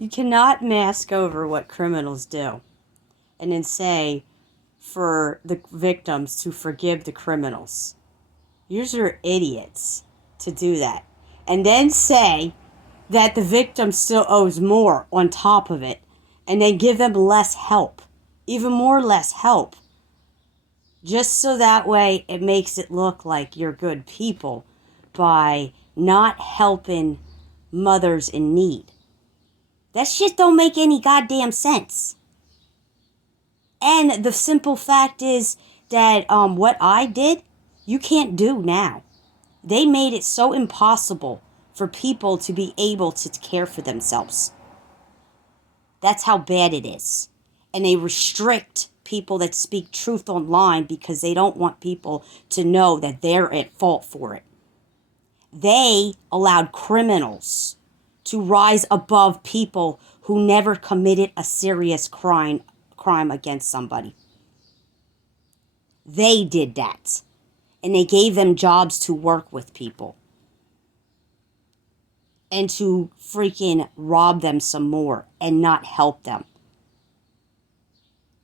You cannot mask over what criminals do and then say for the victims to forgive the criminals. You're idiots to do that. And then say that the victim still owes more on top of it, and then give them less help, even more less help, just so that way it makes it look like you're good people by not helping mothers in need. That shit don't make any goddamn sense. And the simple fact is that what I did, you can't do now. They made it so impossible for people to be able to care for themselves. That's how bad it is. And they restrict people that speak truth online because they don't want people to know that they're at fault for it. They allowed criminals to rise above people who never committed a serious crime against somebody. They did that. And they gave them jobs to work with people. And to freaking rob them some more and not help them.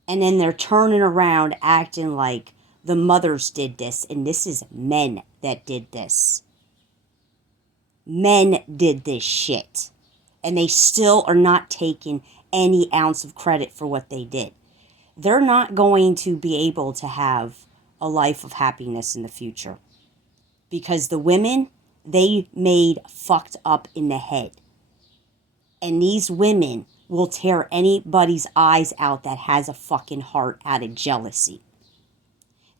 And then they're turning around acting like the mothers did this, and this is men that did this. Men did this shit. And they still are not taking any ounce of credit for what they did. They're not going to be able to have a life of happiness in the future. Because the women, they made fucked up in the head. And these women will tear anybody's eyes out that has a fucking heart out of jealousy.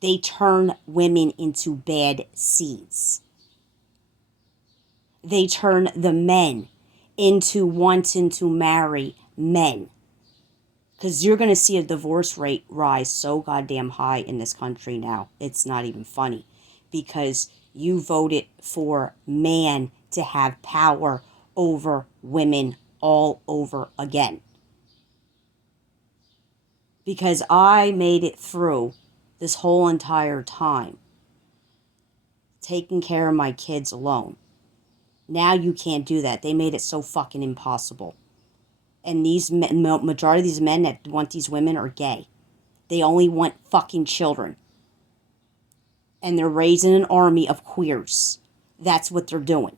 They turn women into bad seeds. They turn the men into wanting to marry men. Because you're going to see a divorce rate rise so goddamn high in this country now. It's not even funny. Because you voted for man to have power over women all over again. Because I made it through this whole entire time taking care of my kids alone. Now you can't do that. They made it so fucking impossible. And these men, majority of these men that want these women are gay. They only want fucking children. And they're raising an army of queers. That's what they're doing.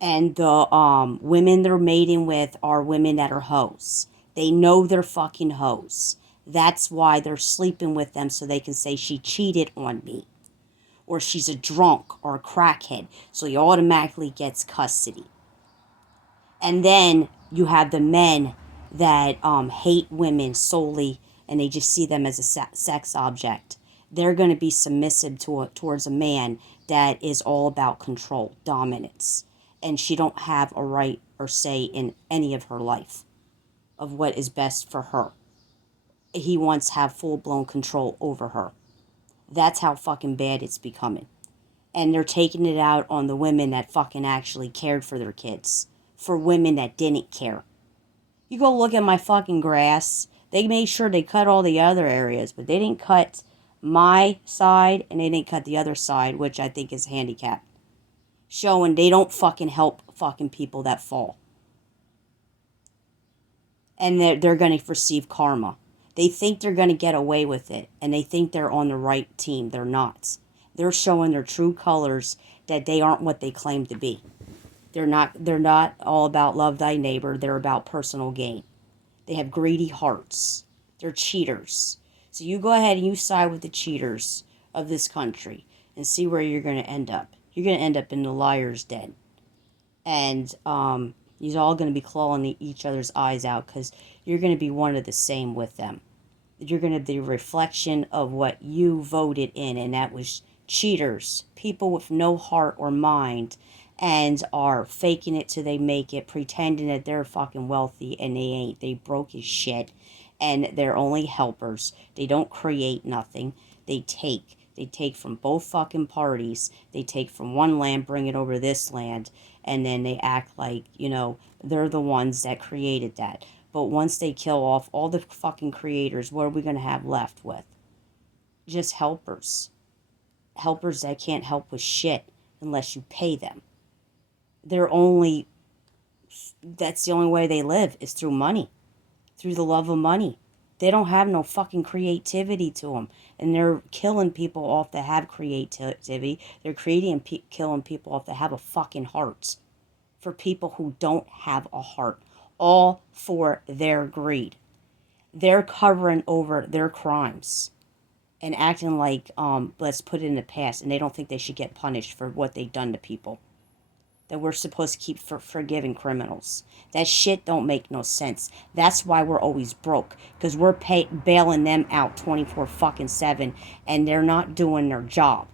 And the women they're mating with are women that are hoes. They know they're fucking hoes. That's why they're sleeping with them so they can say she cheated on me. Or she's a drunk or a crackhead. So he automatically gets custody. And then you have the men that hate women solely and they just see them as a sex object. They're going to be submissive towards a man that is all about control, dominance. And she don't have a right or say in any of her life of what is best for her. He wants to have full-blown control over her. That's how fucking bad it's becoming. And they're taking it out on the women that fucking actually cared for their kids. For women that didn't care. You go look at my fucking grass. They made sure they cut all the other areas, but they didn't cut my side and they didn't cut the other side, which I think is handicapped. Showing they don't fucking help fucking people that fall. And they're going to receive karma. They think they're going to get away with it. And they think they're on the right team. They're not. They're showing their true colors that they aren't what they claim to be. They're not all about love thy neighbor. They're about personal gain. They have greedy hearts. They're cheaters. So you go ahead and you side with the cheaters of this country and see where you're going to end up. You're going to end up in the liar's den. And you're all going to be clawing each other's eyes out because you're going to be one of the same with them. You're going to be a reflection of what you voted in, and that was cheaters, people with no heart or mind, and are faking it till they make it, pretending that they're fucking wealthy, and they ain't. They broke as shit, and they're only helpers. They don't create nothing. They take. They take from both fucking parties. They take from one land, bring it over to this land, and then they act like, they're the ones that created that. But once they kill off all the fucking creators, what are we going to have left with? Just helpers. Helpers that can't help with shit unless you pay them. They're only that's the only way they live is through money, through the love of money. They don't have no fucking creativity to them, and they're killing people off that have creativity. They're killing people off that have a fucking heart, for people who don't have a heart, all for their greed. They're covering over their crimes and acting like, let's put it in the past, and they don't think they should get punished for what they've done to people. That we're supposed to keep forgiving criminals. That shit don't make no sense. That's why we're always broke, because we're bailing them out 24 fucking 7, and they're not doing their job.